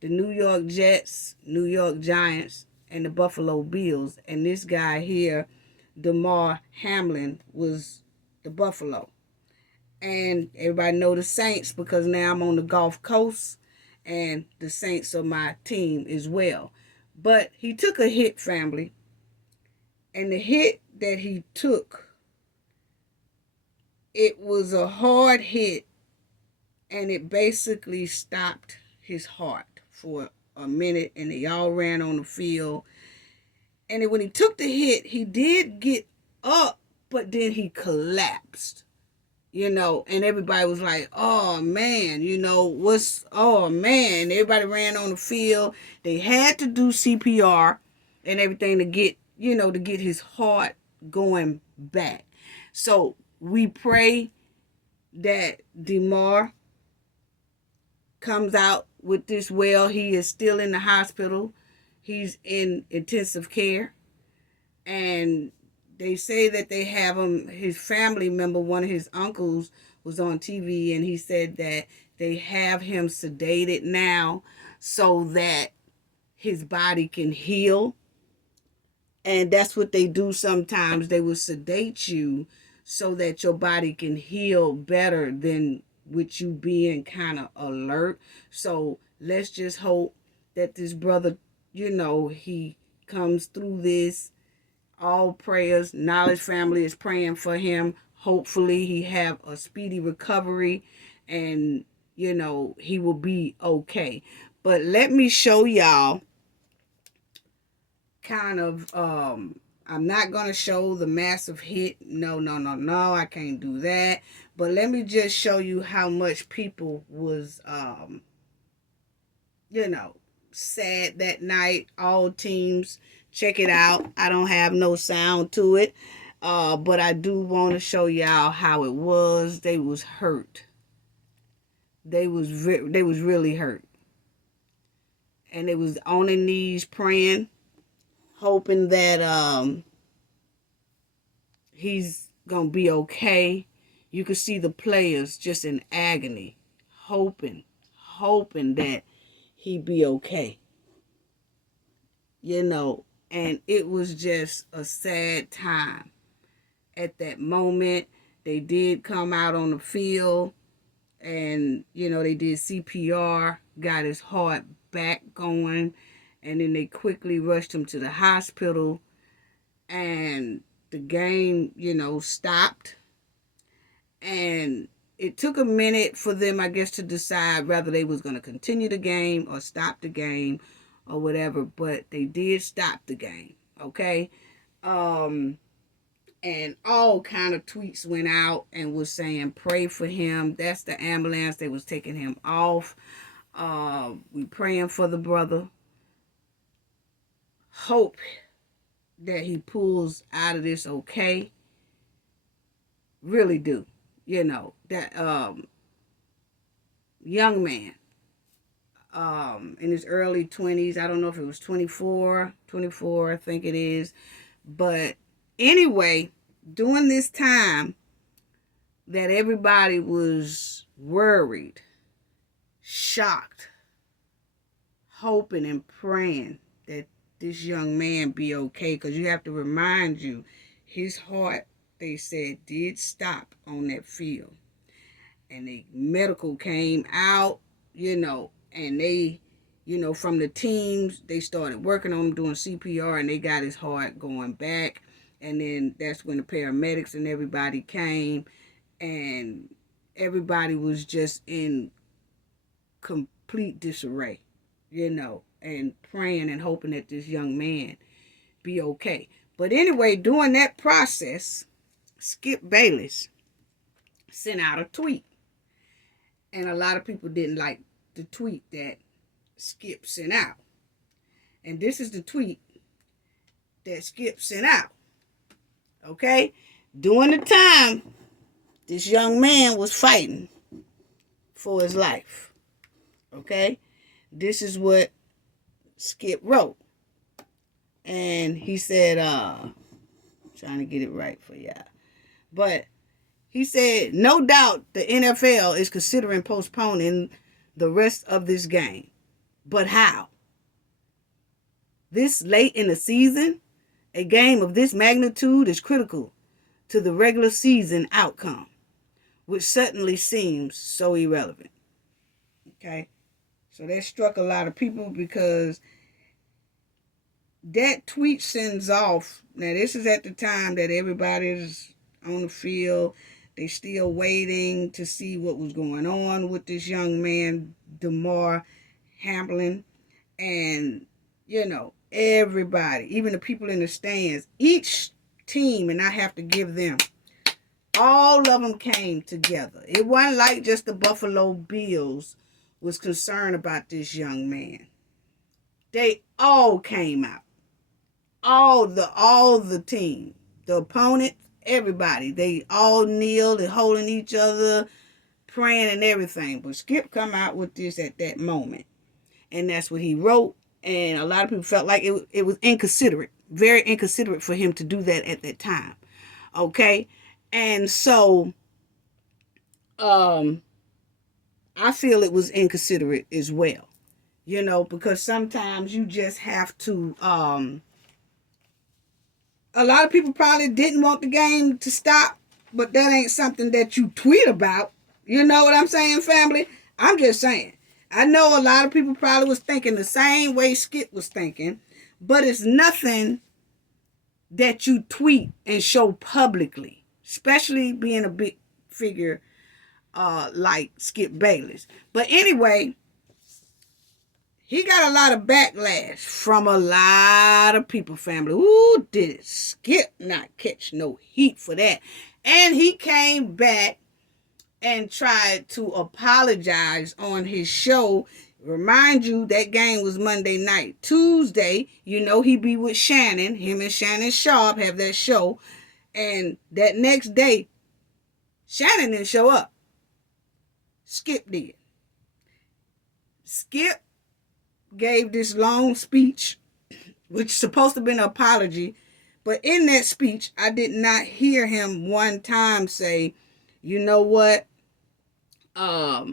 the New York Jets, New York Giants, and the Buffalo Bills. And this guy here, Damar Hamlin, was the Buffalo. And everybody know the Saints because now I'm on the Gulf Coast, and the Saints are my team as well. But he took a hit, family. And the hit that he took, it was a hard hit, and it basically stopped his heart for a minute, and they all ran on the field. And then when he took the hit, he did get up, but then he collapsed. And everybody was like, oh man, oh man. Everybody ran on the field. They had to do CPR and everything to get his heart going back. So we pray that Damar comes out with this well. He is still in the hospital. He's in intensive care. And they say that they have him, his family member, one of his uncles was on TV, and he said that they have him sedated now so that his body can heal. And that's what they do sometimes. They will sedate you so that your body can heal better than with you being kind of alert. So let's just hope that this brother, he comes through this. All prayers. Knowledge family is praying for him. Hopefully he have a speedy recovery and, he will be okay. But let me show y'all kind of, I'm not going to show the massive hit. No, I can't do that. But let me just show you how much people was, sad that night. All teams, check it out. I don't have no sound to it. But I do want to show y'all how it was. They was hurt. They was really hurt. And they was on their knees praying, hoping that he's gonna be okay. You could see the players just in agony, hoping that he'd be okay. And it was just a sad time at that moment. They did come out on the field and, they did CPR, got his heart back going, and then they quickly rushed him to the hospital, and the game, stopped. And it took a minute for them, I guess, to decide whether they was going to continue the game or stop the game or whatever, but they did stop the game, okay? And all kind of tweets went out and was saying, pray for him. That's the ambulance. They was taking him off. We praying for the brother. Hope that he pulls out of this okay. Really do. That young man in his early 20s. I don't know if it was 24, I think it is. But anyway, during this time that everybody was worried, shocked, hoping and praying that this young man be okay, because you have to remind you, his heart, they said, did stop on that field. And the medical came out, and they, from the teams, they started working on him doing CPR, and they got his heart going back. And then that's when the paramedics and everybody came, and everybody was just in complete disarray, and praying and hoping that this young man be okay. But anyway, during that process, Skip Bayless sent out a tweet. And a lot of people didn't like the tweet that Skip sent out. And this is the tweet that Skip sent out. Okay? During the time this young man was fighting for his life. Okay? This is what Skip wrote. And he said, trying to get it right for y'all. But he said, no doubt the NFL is considering postponing the rest of this game. But how? This late in the season, a game of this magnitude is critical to the regular season outcome, which certainly seems so irrelevant. Okay? So that struck a lot of people because that tweet sends off. Now, this is at the time that everybody's on the field. They still waiting to see what was going on with this young man, Damar Hamlin. And, everybody, even the people in the stands, each team, and I have to give them, all of them came together. It wasn't like just the Buffalo Bills was concerned about this young man. They all came out. All the team, the opponent, everybody, they all kneeled and holding each other, praying and everything. But Skip come out with this at that moment. And that's what he wrote. And a lot of people felt like it was inconsiderate, very inconsiderate for him to do that at that time. Okay? And so, I feel it was inconsiderate as well. Because sometimes you just have to, a lot of people probably didn't want the game to stop, but that ain't something that you tweet about. You know what I'm saying, family? I'm just saying. I know a lot of people probably was thinking the same way Skip was thinking, but it's nothing that you tweet and show publicly, especially being a big figure like Skip Bayless. But anyway, he got a lot of backlash from a lot of people, family. Ooh, did Skip not catch no heat for that? And he came back and tried to apologize on his show. Remind you, that game was Monday night. Tuesday, he be with Shannon. Him and Shannon Sharp have that show. And that next day, Shannon didn't show up. Skip did. Skip gave this long speech, which is supposed to have been an apology. But in that speech, I did not hear him one time say, you know what? I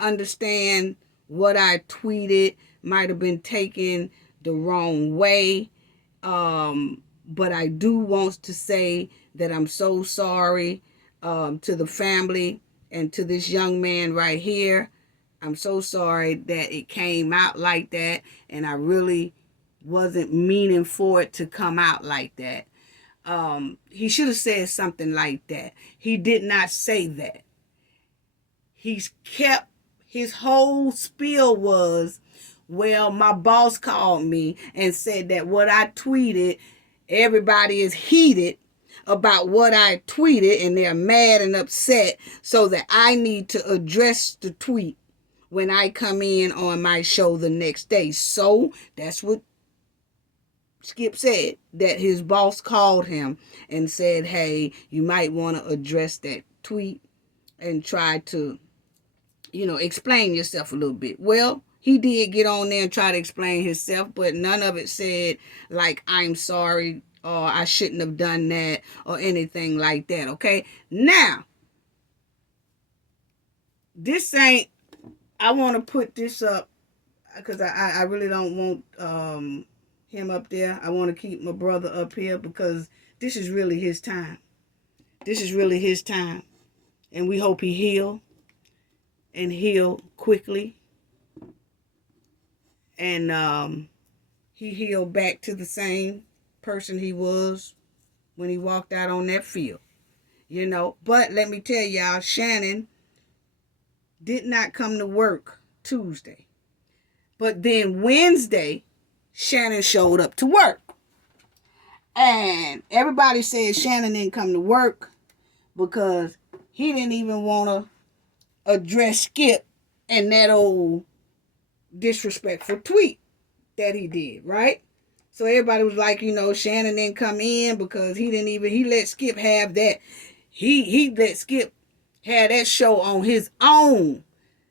understand what I tweeted might have been taken the wrong way. But I do want to say that I'm so sorry to the family and to this young man right here. I'm so sorry that it came out like that, and I really wasn't meaning for it to come out like that. He should have said something like that. He did not say that. He's kept, his whole spiel was, well, my boss called me and said that what I tweeted, everybody is heated about what I tweeted and they're mad and upset, so that I need to address the tweet when I come in on my show the next day. So that's what Skip said, that his boss called him and said, hey, you might want to address that tweet and try to, explain yourself a little bit. Well, he did get on there and try to explain himself, but none of it said, like, I'm sorry, or I shouldn't have done that, or anything like that, okay? Now, this ain't, I want to put this up, because I really don't want him up there. I want to keep my brother up here, because this is really his time. This is really his time. And we hope he heal, and heal quickly. And he healed back to the same person he was when he walked out on that field. But let me tell y'all, Shannon did not come to work Tuesday. But then Wednesday, Shannon showed up to work. And everybody said Shannon didn't come to work because he didn't even want to address Skip and that old disrespectful tweet that he did, right? So everybody was like, Shannon didn't come in because he let Skip have that. He let Skip have that show on his own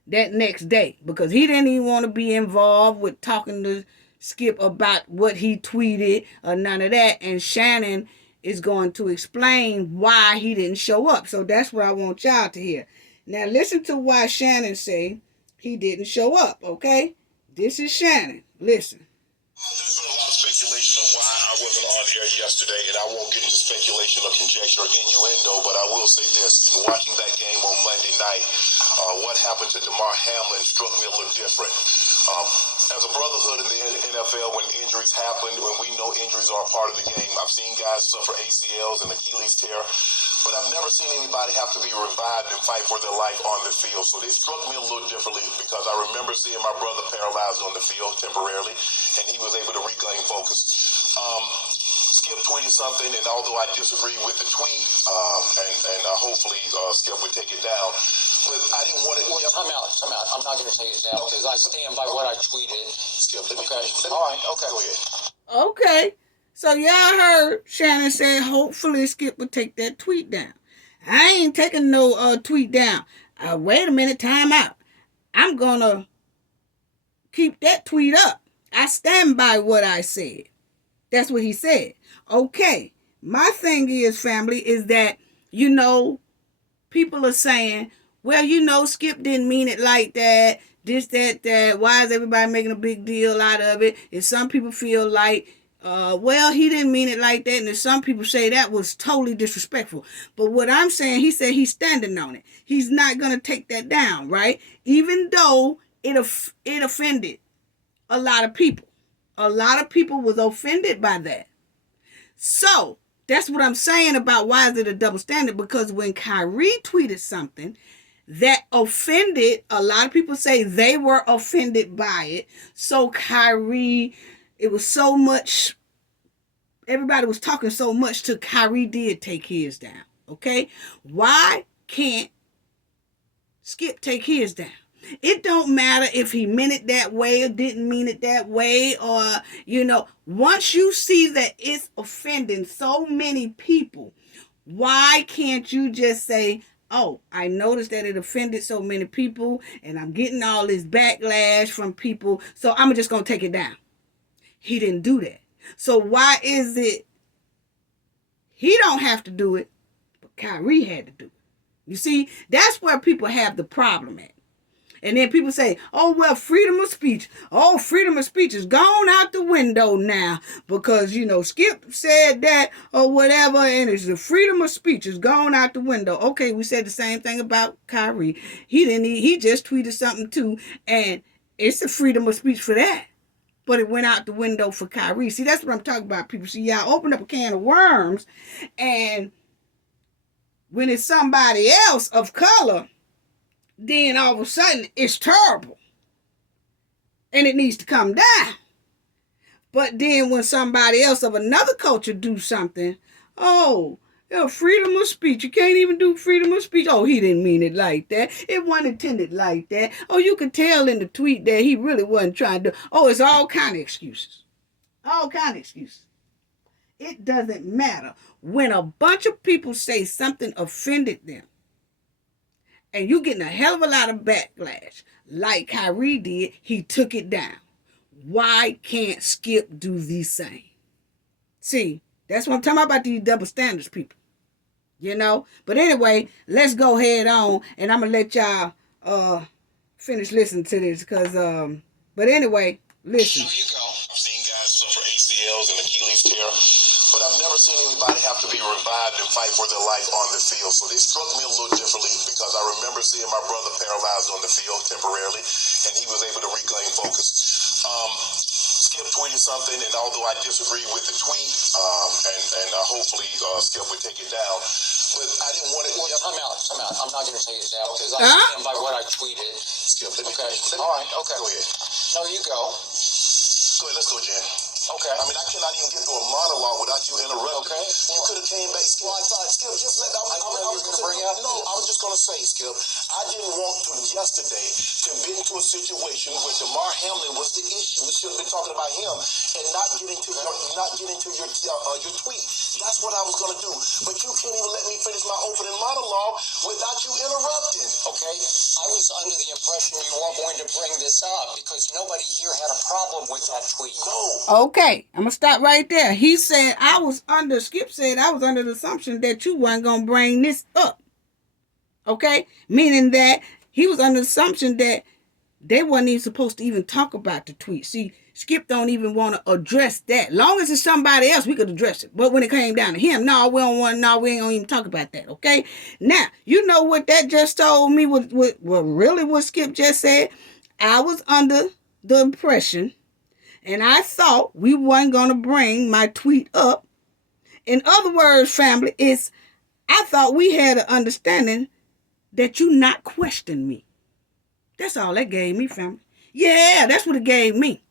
that next day, because he didn't even want to be involved with talking to Skip about what he tweeted or none of that. And Shannon is going to explain why he didn't show up. So that's what I want y'all to hear. Now listen to why Shannon say he didn't show up, okay? This is Shannon. Listen. There's been a lot of speculation of why I wasn't on air yesterday, and I won't get into speculation or conjecture or innuendo, but I will say this. In watching that game on Monday night, what happened to Damar Hamlin struck me a little different. As a brotherhood in the NFL, when injuries happen, when we know injuries are a part of the game, I've seen guys suffer ACLs and Achilles tear, but I've never seen anybody have to be revived and fight for their life on the field. So they struck me a little differently, because I remember seeing my brother paralyzed on the field temporarily, and he was able to regain focus. Skip tweeted something, and although I disagree with the tweet, and hopefully Skip would take it down, but I didn't want it. Well, time out. I'm not going to take it down because I stand by what I tweeted. Skip, let me finish. All right, okay. Go ahead. Okay. So y'all heard Shannon say hopefully Skip would take that tweet down. I ain't taking no tweet down. Wait a minute, time out. I'm going to keep that tweet up. I stand by what I said. That's what he said. Okay. My thing is, family, is that, people are saying, well, Skip didn't mean it like that, this, that. Why is everybody making a big deal out of it? And some people feel like, he didn't mean it like that. And then some people say that was totally disrespectful. But what I'm saying, he said he's standing on it. He's not going to take that down, right? Even though it offended a lot of people. A lot of people was offended by that. So that's what I'm saying about why is it a double standard? Because when Kyrie tweeted something that offended, a lot of people say they were offended by it. So Kyrie, it was so much, everybody was talking so much till Kyrie did take his down. Okay? Why can't Skip take his down? It don't matter if he meant it that way or didn't mean it that way, or, once you see that it's offending so many people, why can't you just say, oh, I noticed that it offended so many people and I'm getting all this backlash from people, so I'm just going to take it down. He didn't do that. So why is it he don't have to do it, but Kyrie had to do it? You see, that's where people have the problem at. And then people say, oh, well, freedom of speech. Oh, freedom of speech is gone out the window now because, Skip said that or whatever, and it's the freedom of speech is gone out the window. Okay, we said the same thing about Kyrie. He just tweeted something too, and it's the freedom of speech for that. But it went out the window for Kyrie. See, that's what I'm talking about, people. See, y'all open up a can of worms, and when it's somebody else of color, then all of a sudden it's terrible. And it needs to come down. But then when somebody else of another culture do something, oh, freedom of speech. You can't even do freedom of speech. Oh, he didn't mean it like that. It wasn't intended like that. Oh, you could tell in the tweet that he really wasn't trying to. Oh, it's all kind of excuses. All kind of excuses. It doesn't matter. When a bunch of people say something offended them, and you're getting a hell of a lot of backlash, like Kyrie did, he took it down. Why can't Skip do the same? See, that's what I'm talking about these double standards, people. But anyway, let's go head on, and I'm gonna let y'all finish listening to this, but anyway, listen. Here you go. I've seen guys suffer ACLs and Achilles tear, but I've never seen anybody have to be revived and fight for their life on the field. So they struck me a little differently because I remember seeing my brother paralyzed on the field temporarily, and he was able to reclaim focus. Skip tweeted something, and although I disagree with the tweet, and hopefully Skip would take it down, but I didn't want it. Well, time out. I'm not going to take it down because I stand by what I tweeted. Skip, let me Okay. finish. All right. Okay. Go ahead. No, you go. Go ahead. Let's go, Jen. Okay. I mean, I cannot even get through a monologue without you interrupting. Okay. You could have came back. Skip, Well, I thought Skip, just let. I didn't know you were going to bring up. No, I was just going to say, Skip, I didn't want to yesterday to get into a situation where Damar Hamlin was the issue. We should have been talking about him and not getting to your tweet. That's what I was going to do. But you can't even let me finish my opening monologue without you interrupting. Okay. I was under the impression you weren't going to bring this up because nobody here had a problem with that tweet. No. Okay, I'm gonna stop right there. Skip said I was under the assumption that you weren't gonna bring this up. Okay? Meaning that he was under the assumption that they wasn't even supposed to even talk about the tweet. See, Skip don't even want to address that. Long as it's somebody else, we could address it. But when it came down to him, we ain't gonna even talk about that, okay? Now, you know what that just told me, what Skip just said? I was under the impression, and I thought we weren't gonna bring my tweet up. In other words, family, I thought we had an understanding that you not question me. That's all that gave me, family. Yeah, that's what it gave me.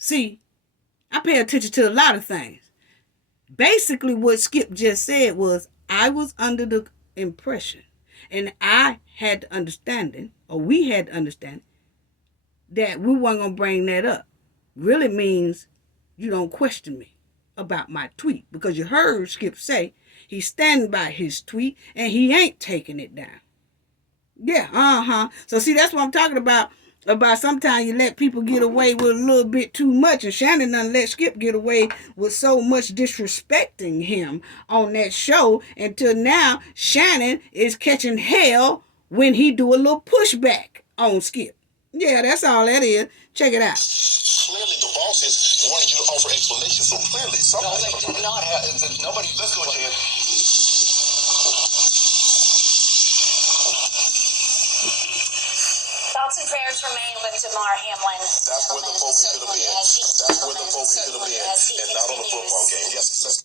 See, I pay attention to a lot of things. Basically, what Skip just said was, I was under the impression, and I had the understanding, or we had the understanding, that we weren't going to bring that up. Really means you don't question me about my tweet, because you heard Skip say he's standing by his tweet, and he ain't taking it down. Yeah, So see, that's what I'm talking about sometimes you let people get away with a little bit too much, and Shannon done let Skip get away with so much disrespecting him on that show until now Shannon is catching hell when he do a little pushback on Skip. Yeah, that's all that is. Check it out. Clearly, the bosses wanted you to offer explanations, so clearly somebody... No, they did not have... Nobody... Let's go, Jen. Thoughts and prayers remain with Damar Hamlin. That's where the focus should have been. That's where the focus should have been, and not on the football game. Yes, let's...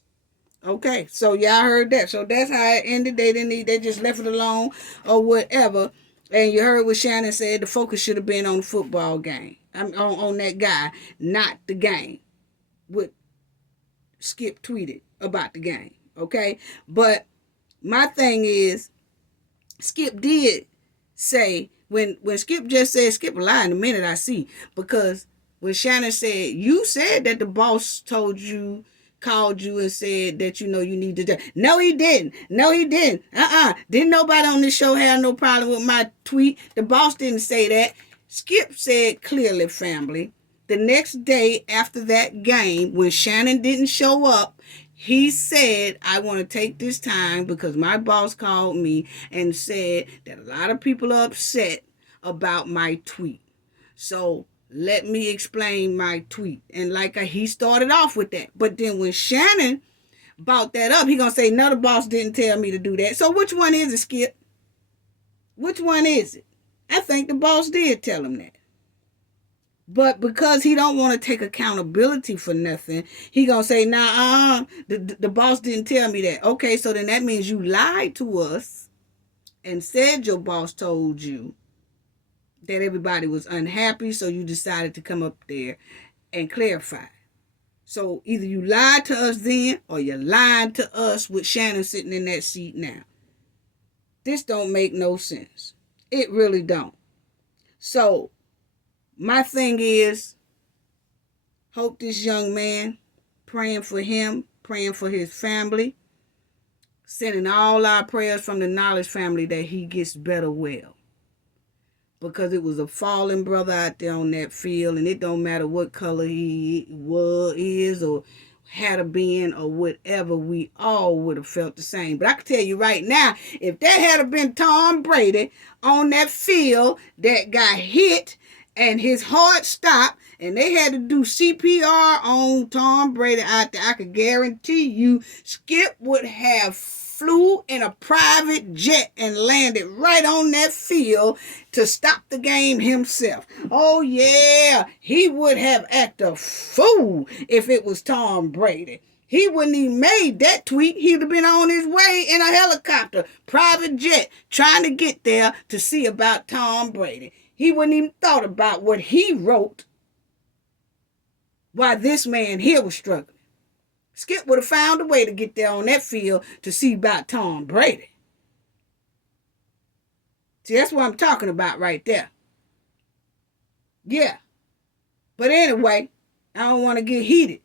Okay, so y'all heard that. So that's how it ended. They just left it alone or whatever. And you heard what Shannon said. The focus should have been on the football game. On that guy, not the game. What Skip tweeted about the game. Okay, but my thing is, Skip did say, when Skip just said, Skip lied in a minute, I see, because when Shannon said, you said that the boss called you and said that, you need to do. No, he didn't. Didn't nobody on this show have no problem with my tweet. The boss didn't say that. Skip said clearly, family, the next day after that game, when Shannon didn't show up, he said, I want to take this time because my boss called me and said that a lot of people are upset about my tweet. So let me explain my tweet. And like he started off with that. But then when Shannon brought that up, he going to say, no, the boss didn't tell me to do that. So which one is it, Skip? Which one is it? I think the boss did tell him that. But because he don't want to take accountability for nothing, he going to say, nah, the boss didn't tell me that. Okay, so then that means you lied to us and said your boss told you that everybody was unhappy, so you decided to come up there and clarify. So either you lied to us then, or you lied to us with Shannon sitting in that seat now. This don't make no sense. It really don't. So my thing is, hope this young man, praying for him, praying for his family, sending all our prayers from the Knowledge family that he gets better well. Because it was a fallen brother out there on that field, and it don't matter what color he is or had been or whatever, we all would have felt the same. But I can tell you right now, if that had been Tom Brady on that field that got hit and his heart stopped, and they had to do CPR on Tom Brady out there, I could guarantee you Skip would have flew in a private jet and landed right on that field to stop the game himself. Oh yeah, he would have acted a fool if it was Tom Brady. He wouldn't even made that tweet. He'd have been on his way in a helicopter, private jet, trying to get there to see about Tom Brady. He wouldn't even thought about what he wrote while this man here was struggling. Skip would have found a way to get there on that field to see about Tom Brady. See, that's what I'm talking about right there. Yeah. But anyway, I don't want to get heated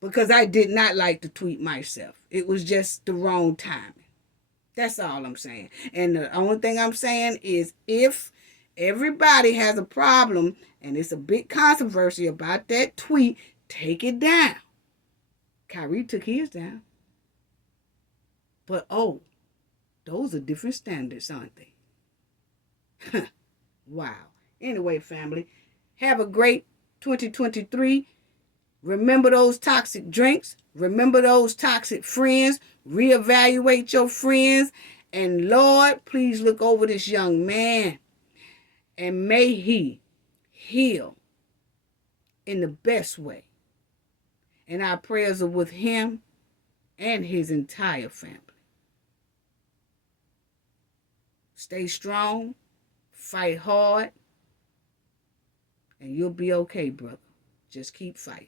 because I did not like to tweet myself. It was just the wrong timing. That's all I'm saying. And the only thing I'm saying is if everybody has a problem and it's a big controversy about that tweet, take it down. Kyrie took his down. But those are different standards, aren't they? Wow. Anyway, family, have a great 2023. Remember those toxic drinks. Remember those toxic friends. Reevaluate your friends. And Lord, please look over this young man. And may he heal in the best way. And our prayers are with him and his entire family. Stay strong, fight hard, and you'll be okay, brother. Just keep fighting.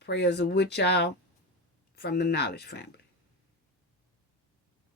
Prayers are with y'all from the Knowledge family.